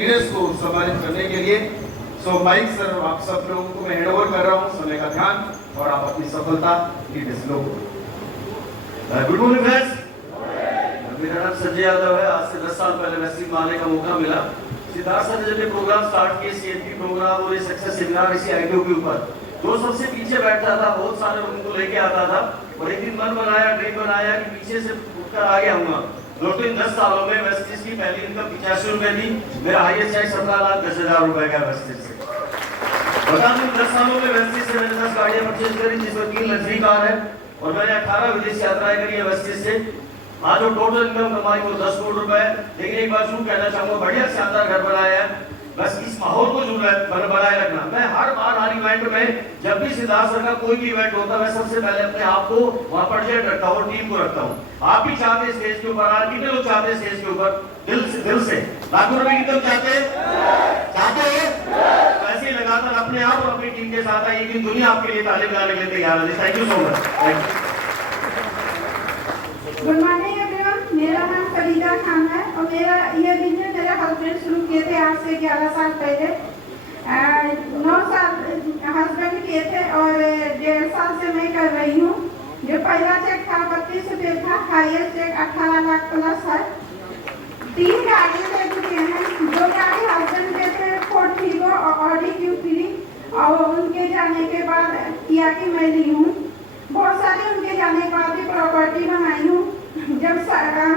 Leaders को सम्मानित करने के लिए माइक सर आप सब लोगों को मैं हैंडओवर कर रहा हूं, समय का ध्यान और आप अपनी सफलता लीडर्स लोग। गुड मॉर्निंग फ्रेंड्स, मेरा नाम संजय यादव है। आज से 10 साल पहले वैक्सीन मारने का मौका मिला। सिद्धार्थ सर ने जब ये प्रोग्राम स्टार्ट किए, सीएमपी प्रोग्राम और ये सक्सेस सेमिनार इसी आईटीओ के ऊपर, जो सबसे पीछे बैठता था बहुत सारे लोगों को लेके आता था और एक दिन मन बनाया, ड्रीम बनाया कि पीछे से उठकर आगे आऊंगा। दोस्तों इन 10 सालों में वेस्टिज की पहली इनकम 85 रुपए थी। मेरा हाईएस्ट चेक 17,10,000 रुपए का वेस्टिज से। बता दूं 10 सालों में वेस्टिज से मैंने 10 गाड़ियां परचेज करी, जिसमें 3 लग्जरी कार है और मैंने 18 विदेश यात्राएं करी है वेस्टिज से। आज जो टोटल इनकम कमाई वो 10 करोड़ रुपए है। लेकिन एक बात जरूर कहना चाहूंगा, बढ़िया शानदार घर बनाया है, बस इस माहौल को जो बनाए रखना। मैं हर बार हर इवेंट में जब भी सिद्धार्थ सर का कोई भी इवेंट होता है, मैं सबसे पहले अपने आप को वहां प्रेजेंट रखता हूँ, टीम को रखता हूँ। आप भी चाहते हैं स्टेज के ऊपर आना? कितने लोग चाहते हैं स्टेज के ऊपर दिल से? लाखों रुपए की इनकम चाहते हैं? तो ऐसे ही लगातार अपने आप और अपनी टीम के साथ आइए कि दुनिया आपके लिए ताली बजाने के लिए तैयार है। Thank you so much. Good morning everyone, मेरा नाम फरीदा खान है और मेरा ये बिजनेस मेरे हस्बैंड शुरू किए थे आज से 11 साल पहले। 9 साल हस्बैंड किए थे और 1.5 साल से मैं कर रही हूँ। जो पहला चेक था 32 रुपये था, हाईएस्ट चेक 18 लाख प्लस है। 3 गाड़ी ले चुके हैं। 2 गाड़ी हस्बैंड के थे, फोर्ड फीगो और ऑडी Q3, और उनके जाने के बाद किया कि मैं ली हूँ। बहुत सारी उनके जाने के बाद भी प्रॉपर्टी बनाई हूँ। जब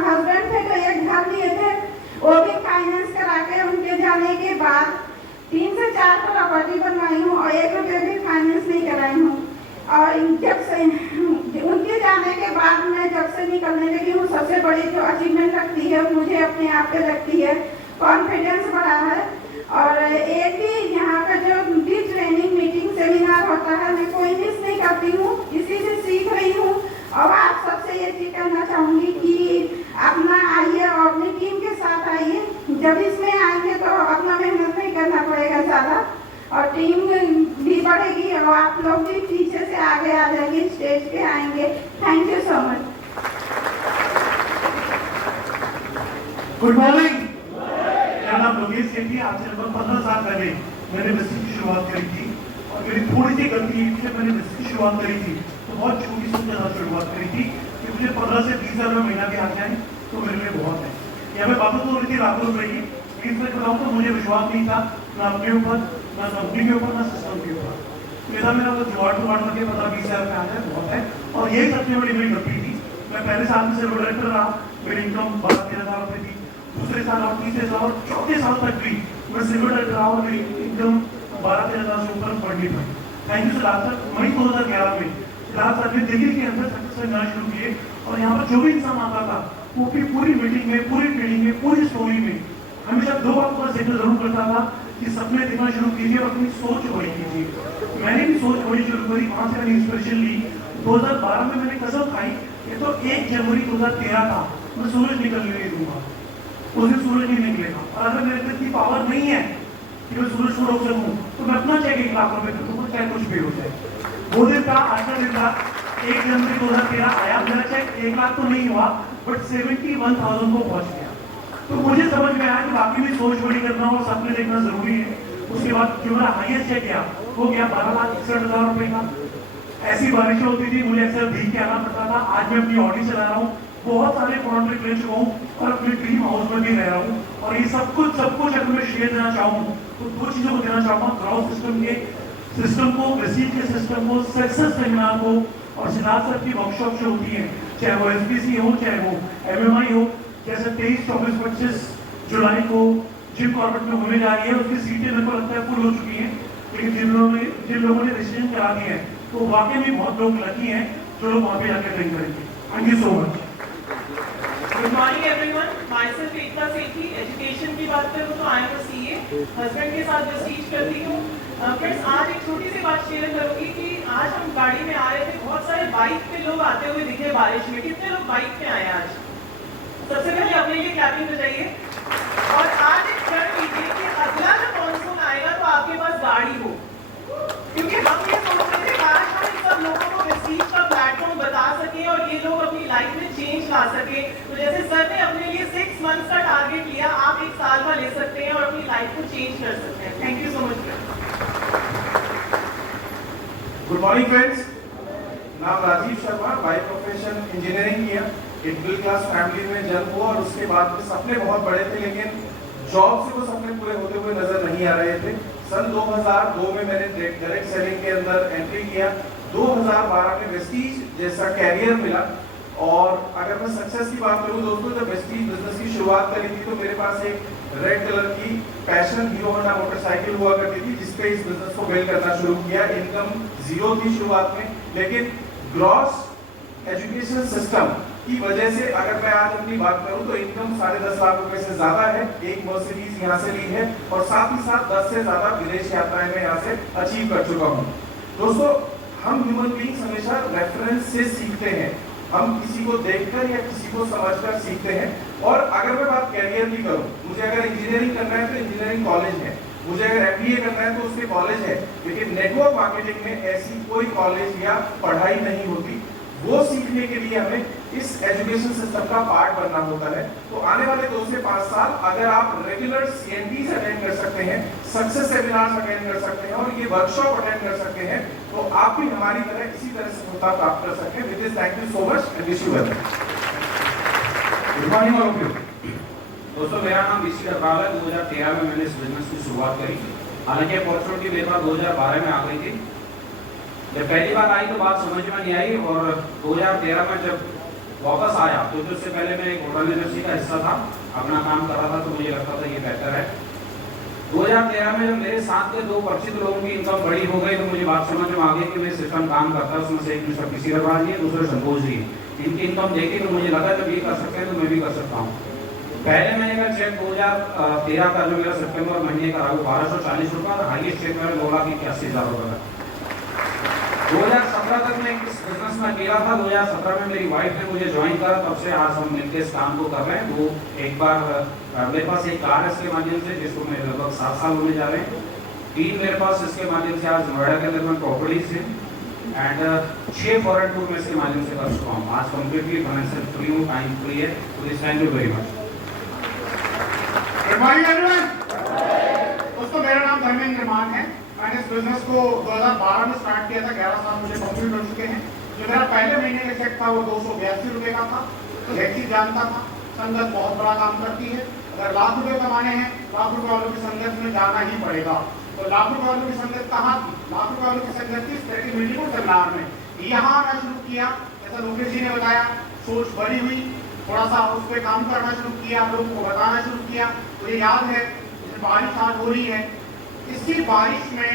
हस्बैंड थे तो एक घर लिए थे, वो भी फाइनेंस करा के उनके जाने के बाद 3 से 4 प्रॉपर्टी बनवाई हूँ और 1 रुपये भी फाइनेंस नहीं कराई हूँ। और जब से उनके जाने के बाद मैं जब से निकलने लगी हूँ, सबसे बड़ी जो अचीवमेंट रखती है मुझे अपने आप पे रखती है, कॉन्फिडेंस बढ़ा है। और एक भी यहाँ का जो भी ट्रेनिंग मीटिंग सेमिनार होता है मैं कोई मिस नहीं करती हूँ, इसी से सीख रही हूँ। और आप सबसे ये चीज कहना चाहूँगी कि अपना आइए और अपनी टीम के साथ आइए। जब इसमें आएंगे तो अपना मेहनत नहीं करना पड़ेगा ज़्यादा और टीम भी बढ़ेगी और आप लोग भी पीछे से आगे आ जाएंगे, स्टेज पे आएंगे। Thank you so much. Good morning, मेरा नाम लोकेश सेठी। आज से लगभग 15 साल पहले मैंने बिजनेस की शुरुआत करी थी और मेरी थोड़ी सी गलती थी, मैंने बिजनेस की शुरुआत करी थी तो बहुत छोटी सी शुरुआत करी थी कि मुझे 15 से 20 हज़ार महीना भी आ जाए तो मेरे लिए बहुत है। यहाँ पे बातों तो हो रही थी लाखों रुपए की, लेकिन सच बताऊँ तो मुझे विश्वास नहीं था ना अपने ऊपर, ना कंपनी के ऊपर, ना सिस्टम के ऊपर। मेरा वो जुगाड़ करके 15-20 हज़ार रुपये आ जाए बहुत है। और यही सबसे बड़ी मेरी गलती थी। मैं पहले साल में से डायरेक्टर रहा, मेरी इनकम 12-13 हज़ार रुपये थी। दूसरे साल 30 हज़ार और चौथे साल तक भी मैं सिविल डायरेक्टर रहा और मेरी इनकम 12-13 हज़ार से ऊपर बढ़ नहीं पाई। Thank you Siddharth sir. मई 2011 में सिद्धार्थ सर ने दिल्ली के अंदर सक्सेस सेमिनार शुरू किए और यहाँ पर जो भी इंसान आता था वो भी पूरी मीटिंग में, पूरी ट्रेनिंग में, पूरी स्टोरी में हमेशा 2 बात का जिक्र जरूर करता था कि सपने देखना शुरू कीजिए और अपनी सोच बड़ी कीजिए। मैंने भी सोच बड़ी शुरू करी, वहाँ से मैंने इंस्पिरेशन ली। 2012 में मैंने कसम खाई कि तो 1 जनवरी 2013 था मैं सूरज निकलने नहीं दूंगा, उस दिन सूरज नहीं निकलेगा। और अगर मेरे पास इतनी पावर नहीं है कि मैं सूरज को रोक सकूं तो मैं अपना चेक 1 लाख रुपए कर दूंगा, चाहे कुछ भी हो जाए। वो दिन था, आज का दिन था 1 जनवरी 2013 आया। मेरा चेक 1 लाख तो नहीं हुआ बट 71,000 को पहुंच गया। तो मुझे समझ में आया कि बाकी भी सोच बड़ी करना और सपने देखना जरूरी है। उसके बाद जो मेरा हाईएस्ट चेक गया वो गया 12,61,000 रुपए का। ऐसी बारिशें होती थी, मुझे अक्सर भीग के आना पड़ता था। आज मैं अपनी ऑडी चला रहा हूँ, बहुत सारे कॉन्ट्रैक्ट ले चुका हूँ और अपने ड्रीम हाउस में भी रह रहा हूँ। और ये सब कुछ अगर मैं शेयर देना चाहूँ तो 2 चीजों को देना चाहूँगा। ग्राउंड सिस्टम को, रिसीव के सिस्टम को, सक्सेस सेमिनार को और सिद्धार्थ सर की वर्कशॉप जो होती है, चाहे वो SBC हो, चाहे वो MMI हो। जैसे 23, 24, 25 जुलाई को जिम कॉर्बेट में होने जा रही है, उसकी सीटें मेरे को लगता है फुल हो चुकी हैं। लेकिन जिन लोगों ने रजिस्ट्रेशन करा दिए हैं तो वाकई में बहुत लोग लकी हैं जो लोग वहाँ पे जाकर ट्रेन करेंगे। Thank you so much. Good morning everyone, myself Ekta Sethi. Education की बात करूँ तो I am a CA, husband के साथ जो टीच करती हूँ। फ्रेंड्स, आज एक छोटी सी बात शेयर करूंगी कि आज हम गाड़ी में आ रहे थे, बहुत सारे बाइक पे लोग आते हुए दिखे बारिश में। कितने लोग बाइक पे आए आज? सबसे पहले अपने लिए क्लैपिंग बजाइए। और आज एक क्षण लीजिए कि अगला जब मॉनसून आएगा तो आपके पास गाड़ी हो, क्योंकि हम ये सोच रहे थे आज हम इन सब लोगों को रिसीव का प्लेटफॉर्म बता सके और ये लोग अपनी लाइफ में चेंज ला सके। तो जैसे सर ने अपने लिए 6 मंथ्स का टारगेट लिया, आप 1 साल का ले सकते हैं और अपनी लाइफ लाइफ को चेंज कर सकते हैं। Thank you so much. Good morning friends. नाम Rajiv Sharma, by profession engineering किया। एक मिडिल क्लास फैमिली में जन्म हुआ और उसके बाद में सपने बहुत बड़े थे, लेकिन जॉब से वो सपने पूरे होते हुए नजर नहीं आ रहे थे। सन 2002 में मैंने डायरेक्ट सेलिंग के अंदर एंट्री किया। 2012 में वेस्टीज जैसा कैरियर मिला। और अगर मैं सक्सेस की बात करूं दोस्तों, जब वेस्टीज बिजनेस की शुरुआत करी थी तो मेरे पास एक रेड कलर की पैशन हीरो होंडा मोटरसाइकिल हुआ करती थी, जिसपे इस बिजनेस को बिल्ड करना शुरू किया। इनकम जीरो थी शुरुआत में, लेकिन ग्रॉस एजुकेशन सिस्टम की वजह से अगर मैं आज अपनी बात करूं तो इनकम 10.5 लाख रुपए से ज्यादा है। एक मर्सिडीज यहाँ से ली है और साथ ही साथ 10 से ज्यादा विदेश यात्राएं मैं यहाँ से अचीव कर चुका हूँ। दोस्तों, हम ह्यूमन बीइंग्स हमेशा रेफरेंस से सीखते हैं। हम किसी को देखकर या किसी को समझकर सीखते हैं। और अगर मैं बात कैरियर की करूं, मुझे अगर इंजीनियरिंग करना है तो इंजीनियरिंग कॉलेज है, मुझे अगर एमबीए करना है तो उसके कॉलेज है, लेकिन नेटवर्क मार्केटिंग में ऐसी कोई कॉलेज या पढ़ाई नहीं होती। वो सीखने के लिए हमें इस एजुकेशन सिस्टम का पार्ट बनना होता है। तो आने वाले 2 से 5 साल अगर आप रेगुलर सीएनडीज अटेंड कर सकते हैं, सक्सेस सेमिनार्स अटेंड कर सकते हैं और ये वर्कशॉप अटेंड कर सकते हैं, तो आप भी हमारी तरह इसी तरह सफलता प्राप्त कर सकते हैं। With this, thank you so much and wish you well. Good morning all of you. दोस्तों, मेरा नाम ऋषि अग्रवाल है। 2013 में मैंने इस बिजनेस की शुरुआत करी। हालांकि अपॉर्चुनिटी मेरे पास 2012 में आ गई थी। जब पहली बार आई तो बात समझ में नहीं आई और 2013 में जब वापस आया तो उससे पहले मैं एक होटल इंडस्ट्री का हिस्सा था, अपना काम कर रहा था, तो मुझे लगता था ये बेहतर है। 2013 में जब मेरे साथ के 2 परिचित लोगों की इनकम बड़ी हो गई तो मुझे बात समझ में आ गई कि मेरे सिस्टम काम करता है। उसमें से एक मिस्टर किसी अग्रवाल जी, दूसरे संतोष जी। इनकी इनकम देखी तो मुझे लगा जब ये कर सकते हैं तो मैं भी कर सकता हूँ। पहले महीने का चेक 2013 का जो मेरा सितंबर महीने का रहा वो 1240 रुपये और हाईएस्ट चेक मेरा 2,81,000 रुपये का। 2017 तक मैं इस बिजनेस में अकेला था। 2017 में मेरी वाइफ ने मुझे ज्वाइन करा, तब से आज हम मिलकर इस काम को कर रहे हैं। वो एक बार मेरे पास एक कार है इसके माध्यम से, जिसको मेरे लगभग 7 साल होने जा रहे हैं। 3 मेरे पास इसके माध्यम से आज नोएडा के अंदर में प्रॉपर्टीज हैं एंड 6 फॉरेन टूर में इसके माध्यम से कर चुका हूँ। आज कम्प्लीटली फाइनेंशियल फ्री हूँ, टाइम फ्री है। तो this thank you very much. Good morning everyone. दोस्तों, मेरा नाम धर्मेंद्र मान है। मैंने इस बिजनेस को 2012 में स्टार्ट किया था। 11 साल मुझे कंप्लीट हो चुके हैं। जो मेरा पहले महीने का चेक था वो 282 रुपये का था। तो एक चीज जानता था, संगत बहुत बड़ा काम करती है। अगर लाख रुपए कमाने हैं, लाख रुपए वालों की संगत में जाना ही पड़ेगा। तो लाख रुपए वालों की संगत कहाँ थी? लाख रुपए वालों की संगत थी स्टैटिक मीटिंग और सेमिनार में। यहाँ आना शुरू किया, जैसा लोकेश जी ने बताया, सोच बड़ी हुई, थोड़ा सा उस पर काम करना शुरू किया, लोगों को बताना शुरू किया। मुझे याद है बारिश आज हो रही है, इसी बारिश में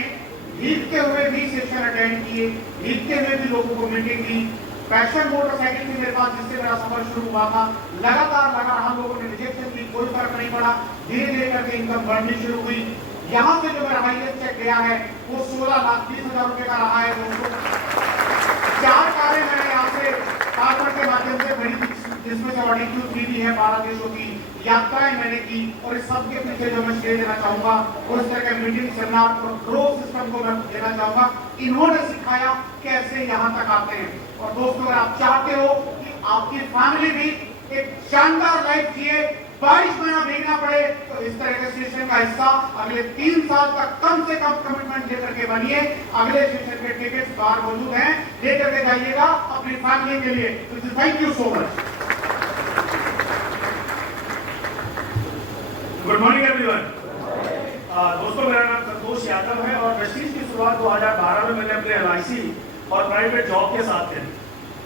भीगते हुए भी सेशन अटेंड किए, भीगते हुए भी लोगों को मीटिंग दी। पैशन मोटरसाइकिल थी मेरे पास, जिससे मेरा सफर शुरू हुआ था। लगातार लगा रहा, लोगों ने रिजेक्शन की, कोई फर्क नहीं पड़ा। धीरे धीरे करके इनकम बढ़नी शुरू हुई। यहाँ से जो मेरा हाईएस्ट चेक गया है वो 16,20,000 रुपए का रहा है दोस्तों। 4 कारें मैंने यहाँ से कारपेट के माध्यम से खरीदी, जिसमें से ऑडिक्यू 3 है। 12 देशों की यात्राएं मैंने की और इस सब के पीछे जो मैं श्रेय देना चाहूंगा और इस तरह के मीटिंग सेमिनार और ग्रो सिस्टम को मैं देना चाहूंगा। इन्होंने सिखाया कैसे यहाँ तक आते हैं। और दोस्तों, अगर आप चाहते हो कि आपकी फैमिली भी एक शानदार लाइफ जिए, बारिश में ना भीगना पड़े, तो इस तरह के सेशन का हिस्सा अगले 3 साल तक कम से कम कमिटमेंट लेकर के बनिए। अगले सेशन के टिकट बाहर मौजूद हैं, लेकर के जाइएगा अपनी फैमिली के लिए। Thank you so much. Good morning everyone. दोस्तों, मेरा नाम संतोष यादव है और वेस्टीज की शुरुआत 2012 में मैंने अपने LIC और प्राइवेट जॉब के साथ किया।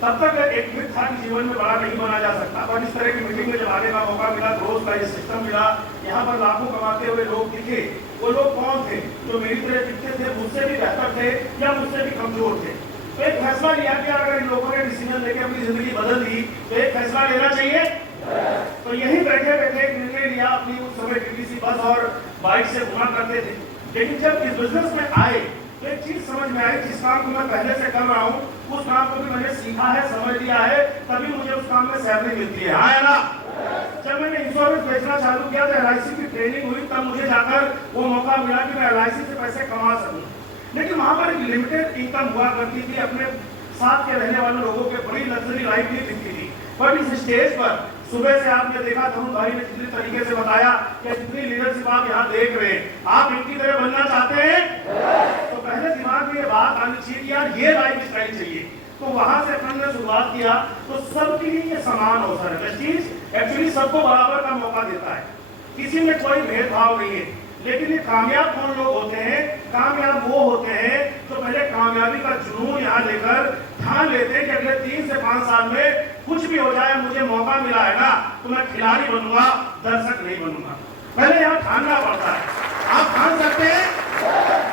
तब तक एक मिथ था कि जीवन में बड़ा नहीं बना जा सकता, पर इस तरह की मीटिंग में जब आने का मौका मिला, ग्रोथ का ये सिस्टम मिला, यहाँ पर लाखों कमाते हुए लोग दिखे। वो लोग कौन थे? जो मेरी तरह दिखते थे, मुझसे भी बेहतर थे या मुझसे भी कमजोर थे। तो एक फैसला लिया कि अगर इन लोगों ने डिसीजन लेके अपनी जिंदगी बदल दी तो एक फैसला लेना चाहिए। तो यही बैठे बैठे एक निर्णय लिया। अपनी उस समय टीटीसी बस और बाइक से घुमा करते थे, लेकिन जब इस बिजनेस में आए तो एक चीज समझ में आई, जिस काम को मैं पहले से कर रहा हूँ उस काम को भी मैंने सीखा है, समझ लिया है, तभी मुझे उस काम में सैलरी मिलती है। हाँ या ना? जब मैंने इंश्योरेंस बेचना चालू किया तो LIC की ट्रेनिंग हुई, तब मुझे जाकर वो मौका मिला कि मैं LIC से पैसे कमा सकूं। लेकिन वहां पर एक लिमिटेड इनकम हुआ करती थी, अपने साथ के रहने वाले लोगों के बड़ी लग्जरी लाइफ नहीं दिखती थी। पर इस स्टेज पर सुबह से आपने देखा तरुण भाई ने जितने तरीके से बताया कि जितनी लीडरशिप आप यहाँ देख रहे हैं, आप इनकी तरह बनना चाहते हैं? तो पहले दिमाग में ये बात आनी चाहिए कि यार ये लाइफ स्टाइल चाहिए। तो वहां से अपन ने शुरुआत किया, तो सबके लिए ये समान अवसर है। वेस्टीज एक्चुअली सबको बराबर का मौका देता है, किसी में कोई भेदभाव नहीं है। लेकिन ये कामयाब कौन लोग होते हैं? कामयाब वो होते हैं जो पहले कामयाबी का जुनून यहाँ लेकर ठान लेते हैं कि अगले 3 से 5 साल में कुछ भी हो जाए, मुझे मौका मिला है ना, तो मैं खिलाड़ी बनूंगा, दर्शक नहीं बनूंगा। पहले यहाँ ठानना पड़ता है। आप ठान सकते हैं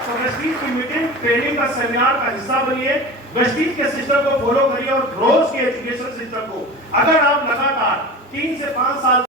तो वेस्टीज की मीटिंग, ट्रेनिंग का सेमिनार का हिस्सा बनिए, वेस्टीज के सिस्टम को फॉलो करिए और रोज के एजुकेशन सिस्टम को अगर आप लगातार 3 से 5 साल